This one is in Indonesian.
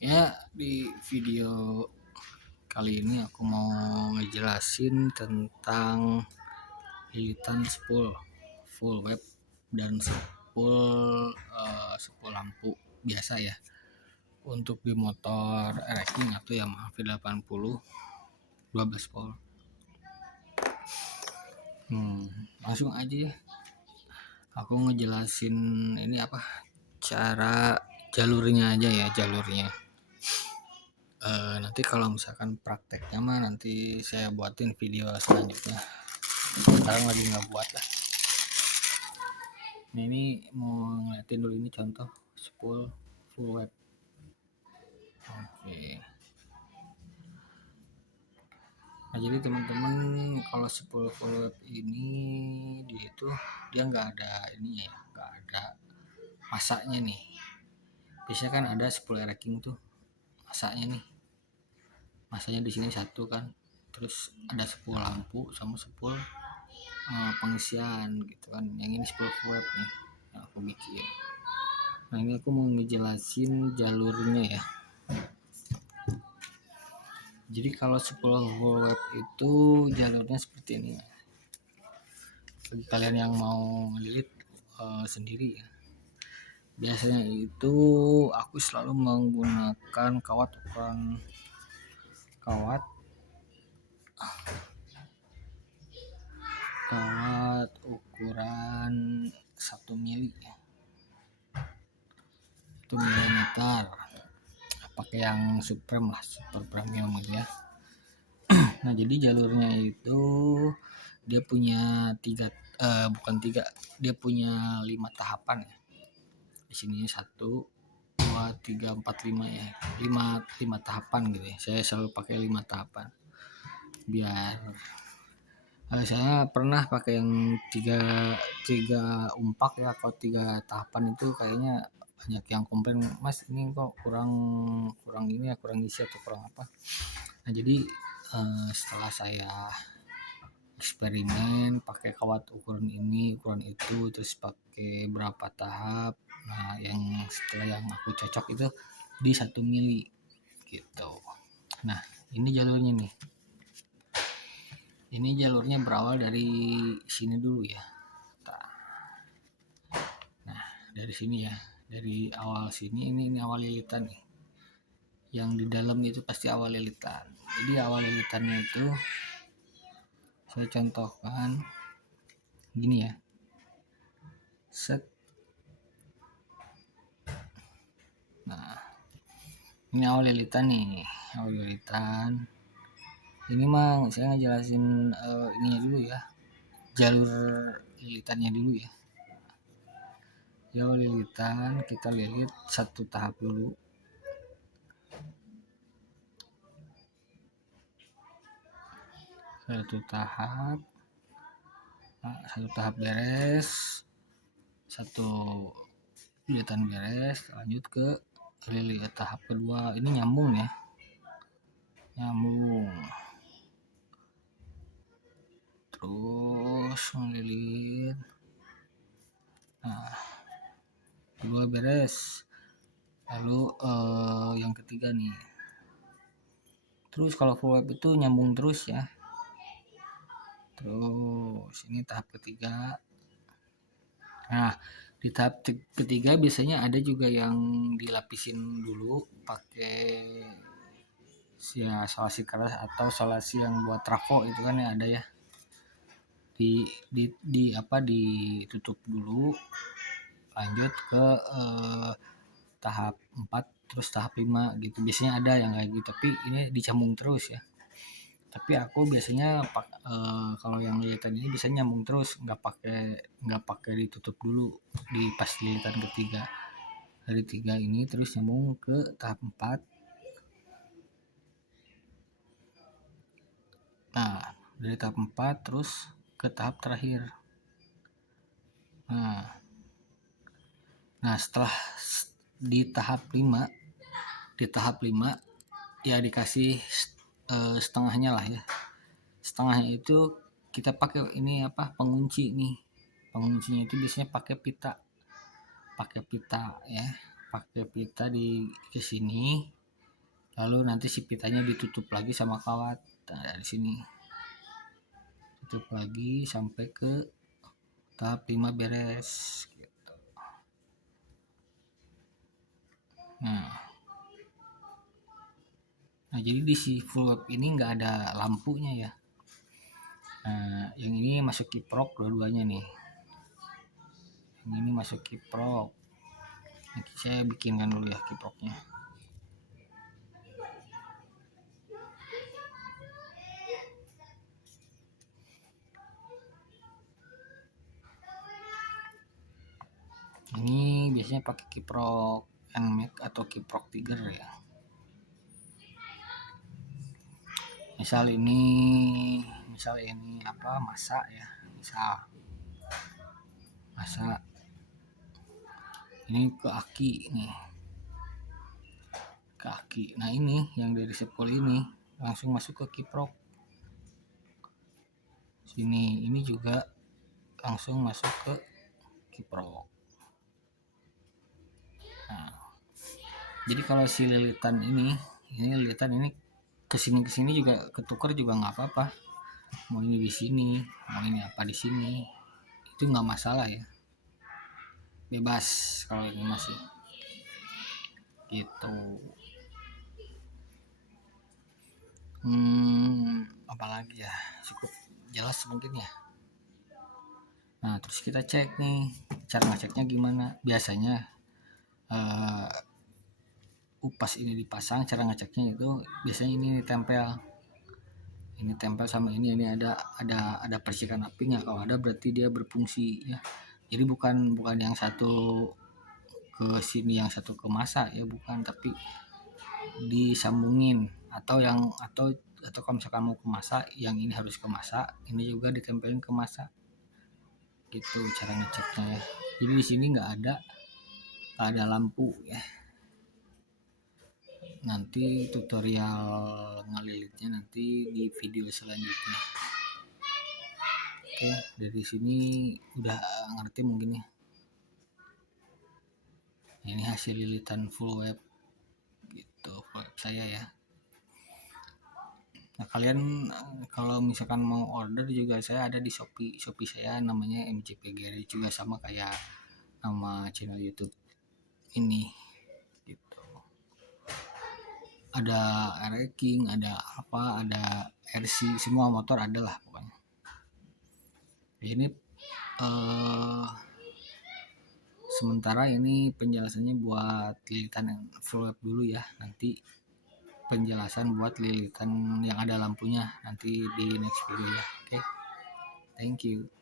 Ya, di video kali ini aku mau ngejelasin tentang lilitan full web dan spool lampu biasa ya. Untuk di motor racing atau Yamaha V80 12 volt. Langsung aja ya. Aku ngejelasin ini apa? Cara jalurnya aja ya, jalurnya. Nanti kalau misalkan prakteknya mah nanti saya buatin video selanjutnya. Sekarang lagi nggak buat lah. Nah, ini mau ngeliatin dulu ini contoh spool full web. Oke. Nah, jadi teman-teman kalau spool full web ini dia nggak ada ini ya, nggak ada masaknya nih. Biasanya kan ada spool racking tuh masaknya nih. Masanya di sini satu kan. Terus ada spool lampu sama spool pengisian gitu kan. Yang ini spool full web nih yang aku bikin. Nah, ini aku mau ngejelasin jalurnya ya. Jadi kalau spool full web itu jalurnya seperti ini. Bagi kalian yang mau ngelilit sendiri ya. Biasanya itu aku selalu menggunakan kawat ukuran 1 mili ya. 1 milimeter. Pakai yang super premium gitu ya. Nah, jadi jalurnya itu dia punya dia punya 5 tahapan ya. Di sini 1, 2, 3, 4, 5 ya. 5 tahapan gitu ya. Saya selalu pakai 5 tahapan. Biar saya pernah pakai yang 3 umpak ya. Kalau 3 tahapan itu kayaknya banyak yang komplain, Mas ini kok kurang ini ya, kurang isi atau kurang apa. Nah, jadi setelah saya eksperimen pakai kawat ukuran ini ukuran itu terus pakai berapa tahap, nah setelah yang aku cocok itu di 1 mili gitu. Nah, ini jalurnya berawal dari sini dulu ya. Nah, dari sini ya, dari awal sini ini awal lilitan nih. Yang di dalam itu pasti awal lilitan. Jadi awal lilitannya itu saya contohkan gini ya. Set. Nah, ini awal lilitan nih. Awal lilitan. Ini mah saya ngejelasin ininya dulu ya. Jalur lilitannya dulu ya. Awal lilitan kita lilit satu tahap dulu. Satu tahap beres. Satu lilitan beres, lanjut ke lilit tahap kedua. Ini nyambung ya. Terus ngelilit. Nah, kedua beres. Lalu yang ketiga nih. Terus kalau full web itu nyambung terus ya. Terus ini tahap ketiga. Nah, di tahap ketiga biasanya ada juga yang dilapisin dulu pakai solasi keras atau solasi yang buat trafo itu kan ya, ada ya. Ditutup dulu, lanjut ke tahap 4 terus tahap 5 gitu. Biasanya ada yang kayak gitu, tapi ini dicambung terus ya. Tapi aku biasanya kalau yang lilitan ini bisa nyambung terus, nggak pakai ditutup dulu di pas lilitan ketiga. Dari 3 ini terus nyambung ke tahap 4. Nah, dari tahap 4 terus ke tahap terakhir. Nah, setelah di tahap 5 ya dikasih setengahnya lah ya. Setengahnya itu kita pakai ini pengunci nih. Penguncinya itu biasanya pakai pita ya. Pakai pita di ke sini. lalu nanti si pitanya ditutup lagi sama kawat. Nah, dari sini tutup lagi sampai ke tahap 5 beres gitu. Nah jadi di si full web ini nggak ada lampunya ya. Nah yang ini masuk kiprok dua-duanya nih, yang ini masuk kiprok. Nanti saya bikinkan dulu ya kiproknya. Ini biasanya pakai kiprok NMAX atau kiprok Tiger ya. Misal ini apa, masa ya, masa ini ke aki nih, ke aki. Nah ini yang dari sepul ini langsung masuk ke kiprok sini, ini juga langsung masuk ke kiprok. Nah jadi kalau si lilitan ini kesini juga ketukar juga nggak apa-apa, mau ini di sini, mau ini apa di sini, itu nggak masalah ya, bebas kalau ini masih gitu. Apalagi ya, cukup jelas mungkin ya. Nah terus kita cek nih, cara ngeceknya gimana. Biasanya upas ini dipasang, cara ngeceknya itu biasanya ini tempel sama ini ada percikan apinya. Kalau ada berarti dia berfungsi ya. Jadi bukan yang satu ke sini yang satu ke masa ya, bukan, tapi disambungin, atau kalau misalkan mau ke masa, yang ini harus ke masa, ini juga ditempelin ke masa gitu cara ngeceknya ya. Jadi di sini nggak ada lampu ya. Nanti tutorial ngelilitnya nanti di video selanjutnya. Oke, dari sini udah ngerti mungkin ya. Ini hasil lilitan full web gitu, full web saya ya. Nah kalian kalau misalkan mau order juga, saya ada di Shopee saya namanya MJP Garage, juga sama kayak nama channel YouTube ini gitu. Ada R-King, ada apa, ada RC, semua motor ada lah pokoknya. Ini sementara ini penjelasannya buat lilitan full web dulu ya. Nanti penjelasan buat lilitan yang ada lampunya nanti di next video ya. Oke, thank you.